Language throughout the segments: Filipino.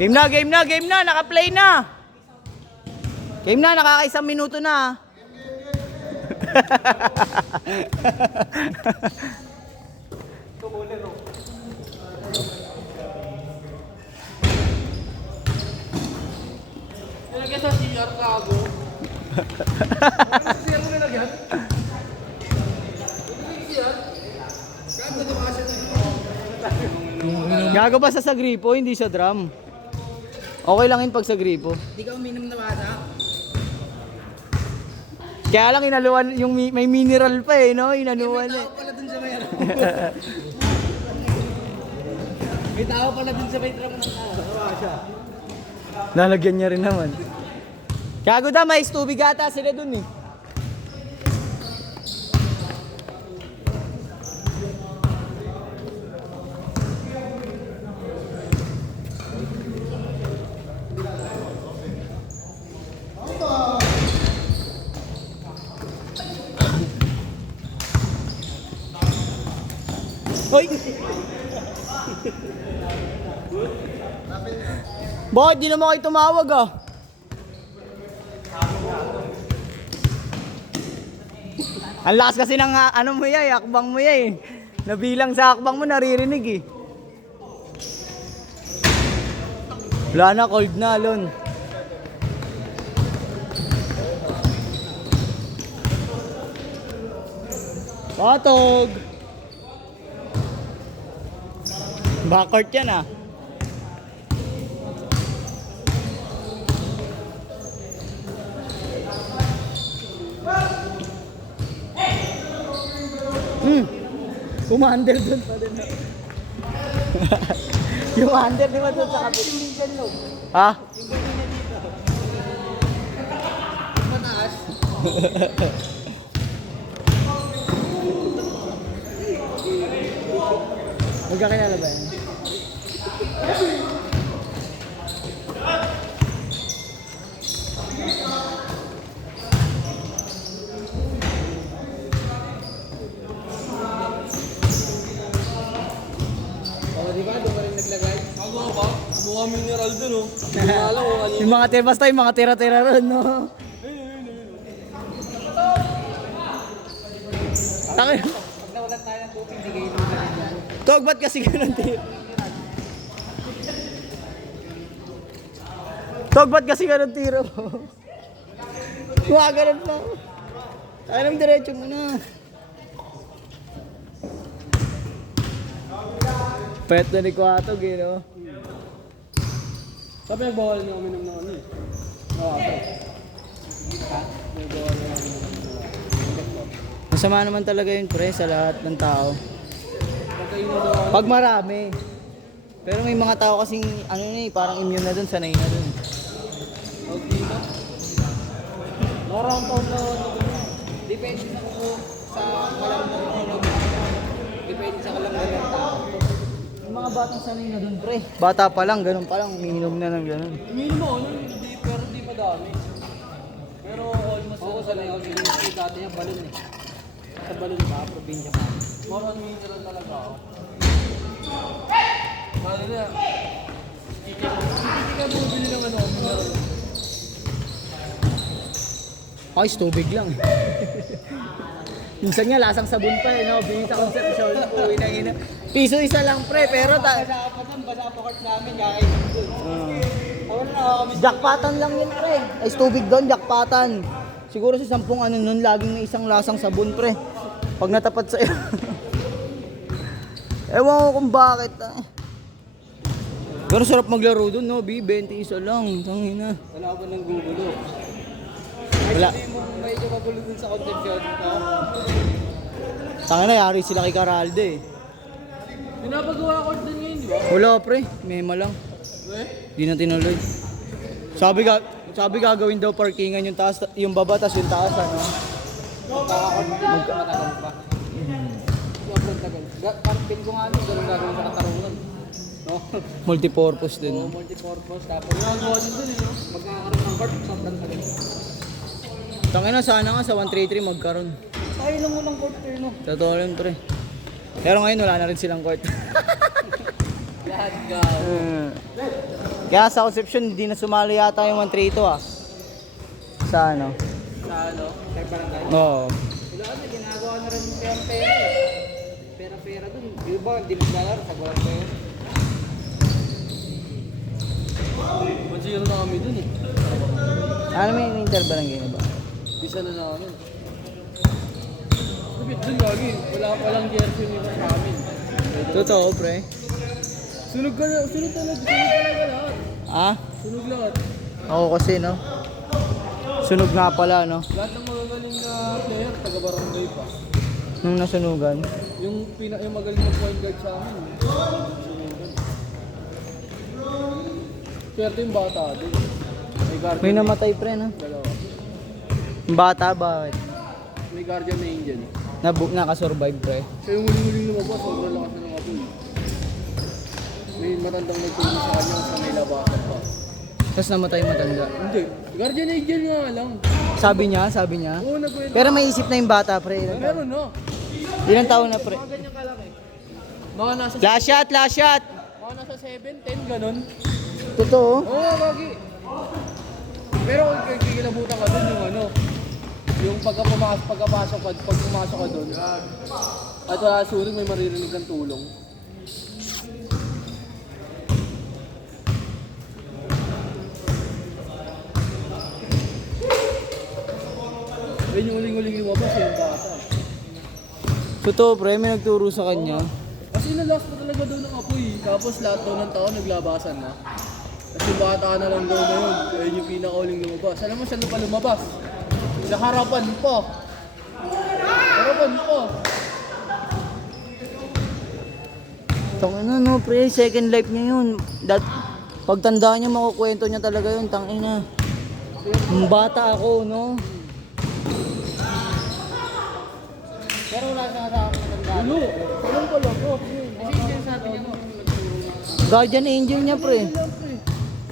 Game na, game na, game na. Naka-play na. Game na, nakaka-1 minuto na. Nilagyan sa CR kago. CR mo nilagyan? Gago ba sa gripo, hindi sa drum. Okay lang yun pag sa gripo. Hindi ka uminom na bata. Kaya lang inaluan yung may mineral pa eh, no? Inanuan eh. May tao pala dun sa may ano. May tao pala dun sa may drum ng tao. Lalagyan niya rin naman. Gago da, may tubig ata sila dun eh. Hoy! Bakit di naman kayo tumawag ah? Ang lakas kasi ng ano mo yan, akbang mo yan eh. Nabilang sa akbang mo, naririnig eh. Wala na, cold na, Lon. Patog! Backcourt yan ah. Umander doon pa din. Yung under di ba doon sa kapit? Ha? Mataas. Magkakilala ba yan? Di ba? Doon ka rin naglagay? Ako ba? Kumuha mineral dun oh. Hindi ko alam kung ano. Yung mga tira, basta yung mga tira-tira ron, no? Takay. Pag nawalan tayo ng tubig, hindi kayo naman yan. Tog, ba't kasi ganun tira? Tog, ba't kasi ganun tira mo? Gumaganon pa. Tayo ng diretso mo na. Pet na ni Kuatog eh, no? Sabi nagbawal niyo uminom ng ano eh. Oo, ate. Ha? Nagbawal niyo uminom ng Masama naman talaga yun, pre, sa lahat ng tao. pagkain mo daw. Pag marami. Pero may mga tao kasing, ano yun eh, parang immune na dun, sanay na dun. Okay na. Nakarang taon na ano. Depende na kung sa kalamdaman ng depende sa kalamdaman ng tao. Yung mga batang sanay na dun, pre. Bata pa lang, ganun pa lang, umiinom na ng ganun. Minimo, ano, hindi, pero hindi madami. Pero almost ako sanay ako sa industry dati niya balon eh. Sa balon pa, probinsya pa. More on mineral talaga ako. Kaya na, hindi ka bumili ng ano, mineral. Ay, tubig lang. Minsan nga, lasang sabon pa eh, no? Bingin sa conception, uwi na ina. Piso isa lang, pre, pero Basa pa dyan, basa pa kart namin, kakainin doon. Ako na kami. jackpatan lang yun, pre. Ay, tubig doon, jackpatan. Siguro sa 10 ano nun, laging may isang lasang sabon, pre. Pag natapat sa'yo. Ewan ko kung bakit. Pero sarap maglaro doon, no? 20 isa lang. Tangina. Wala ba ng gugulo? Wala. Hindi mo medyo magulo dun sa conception. Tangina, yari sila kay Caralde eh. Pinapagawa ko din ngayon, di ba? Wala, pre. Mema lang. Di na tinuloy. Sabi gagawin daw parkingan yung taas, yung baba, tas yung taas, ano? Matagal pa. Sobrang tagal. Pin ko nga nun, ganun gagawin sa Katarungan. No? Multipurpose din. Oo, multi-purpose. Tapos nagawa din dun eh, no? Magkakaroon ng court, sobrang tagal. Tangina, sana nga sa 133 magkaroon. Tayo lang mo ng court eh, no? Totoo yun, pre. Pero ngayon wala na rin silang court. Lahat ka. Kaya sa Concepcion, hindi na sumali yata yung 132 ah. Sa ano? Sa ano? Kay barangay. Oo. Wala ano, ginagawa na rin yung pera eh. Pera-pera dun. Di ba, hindi maglalaro sa gulang pera. Magsiyaro na kami dun eh. Ano may interbarangay na ba? Bisa na namin. Kapit dun lagi. Walang jersey nito sa amin. Totoo, pre. Sunog ka na, sunog talaga lahat. Ah? Sunog lahat. Oo kasi, no? Sunog nga pala, no? Lahat ng magagaling na player, taga-barangay pa. Nung nasunugan. Yung magaling na point guard sa amin. Sunugan. Swerte yung bata din. May guardian. May namatay, pre, no? Dalawa. Yung bata, bakit? May guardian angel. Nakasurvive, pre. Siya yung huling-huling lumabas, sobrang lakas na ng apoy. May matandang nagtulong sa kanya sa may labasan pa. Tapos namatay matanda. Hindi. Guardian angel nga lang. Sabi niya. Oo, nagkwento. Pero may isip na yung bata, pre. Meron no. Ilang taon na, pre? Mga ganyan kalaki. Mga nasa Last shot, last shot! mga nasa 7, 10, ganun. Totoo? Oo, lagi. Pero kung kikilabutan ka dun yung ano, yung pag pumasok ka dun, at wala suring may maririnig kang tulong. Yun yung uling-uling lumabas yung bata. Totoo, pre. May nagturo sa kanya. Kasi nalas pa talaga daw ng apoy. Tapos lahat daw ng tao naglabasan na. Kasi bata na lang daw na yun. Ayun yung pinakauling lumabas. Alam mo saan pa lumabas? Sa harapan po. Harapan po. Tangina, no, pre. Second life niya yun. Pagtanda niya, makukwento niya talaga yun. Tangina. Nung bata ako, no? Pero wala na sa akin matanda. Ulo. Alam ko lang po. Kasi yung sabi niya mo. Guardian angel niya, pre.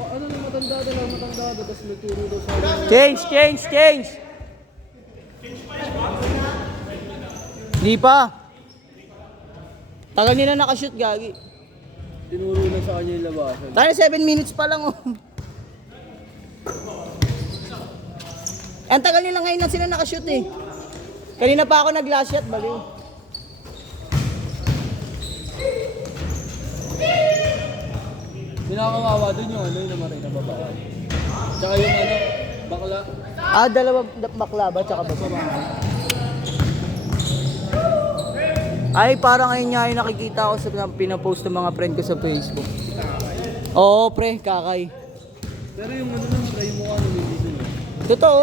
Ano na matanda lang matanda. Tapos nagturo daw sa akin. Change! Di pa. Tagal nila nakashoot, gagi. Tinuro na sa kanya yung labasan. Tayo 7 minutes pa lang, oh. Ang tagal nila ngayon na sila nakashoot, eh. Kanina pa ako nag-last shot, baliw. Pinakawawa dun yung ano yung namatay na babae. Tsaka yung ano, bakla. Dalawa bakla ba, tsaka babae? Ay, parang ngayon niya yung nakikita ko sa pinapost ng mga friend ko sa Facebook. Oo, pre, kakay. Pero yung ano lang, try mo ano yung dito. Totoo.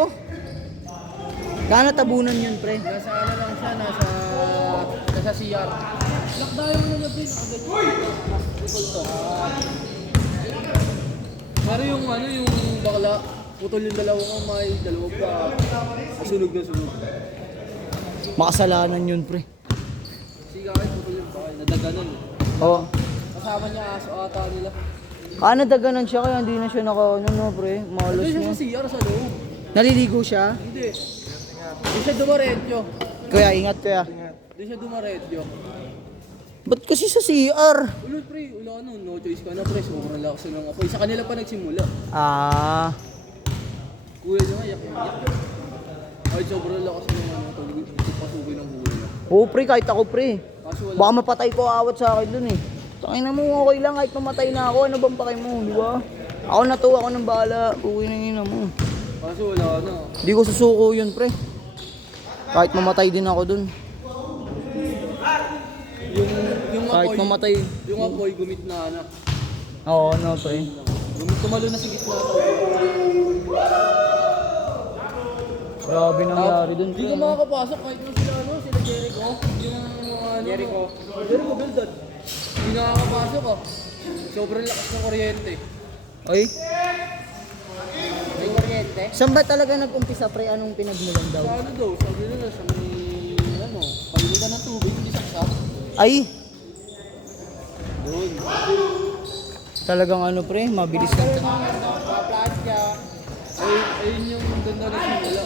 Kaya tabunan yun, pre. Nasa ano lang siya, nasa CR. Lakdayo mo na din, nakaganyan. Ito. Pero yung ano, yung bakla, putol yung dalawang kamay, dalawang pa. Sunog na sunog. Makasalanan yun, pre. Kasi kahit putol yung bakal, nadaganan. Oo. Kasama niya aso ata nila. Nadaganan siya kaya hindi na siya no, pre. Malos Doon siya niya. sa CR sa loob. Naliligo siya. Hindi. Doon siya dumaretyo. Kuya, ingat kuya. Doon siya dumaretyo. Ba't kasi sa CR? Ulo pre, ulo ano, no choice ka na pre, sobrang lakas ng apoy. Sa kanila pa nagsimula. Kuya niya nga, yak-yak. Ay, sobrang lakas ng ano, pasukoy ng huli. Oo, pre, kahit ako, pre. Kaso wala. Baka mapatay ko awat sa akin dun, eh. Tangina mo, okay lang kahit mamatay na ako. Ano bang pakay mo, di ba? Ako na to, ako nang bahala. Uwi na yun mo. Kaso wala na. Hindi ko susuko yun, pre. Kahit mamatay din ako dun. Yung Kahit apoy, mamatay. yung apoy gumit na na. Oo, no, pre. Tumalo na sa gitna. Grabe nangyari dun, Hindi pre. ka makakapasok kahit yung sila ano, sila Jericho. Yung mga ano. Jericho Bildad. Hindi nakakapasok ah. Sobrang lakas ng kuryente. Ay, May kuryente? saan ba talaga nag-umpisa, pre? Anong pinagmulan daw? Sa ano daw, sabi nila sa may ano, palitan ng tubig, hindi saksak. Ay, Doon. talagang ano, pre, mabilis lang. Naka-flash ka. Ayun yung ganda na simula.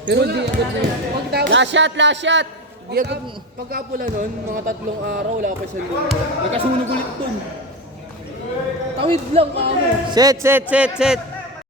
Pero di agad na yun. Pagtapos, Last shot, last shot! Di agad. pagkapula nun, mga 3 araw, wala pa siyang linggo. Nagkasunog ulit dun. Tawid lang kamo. Set.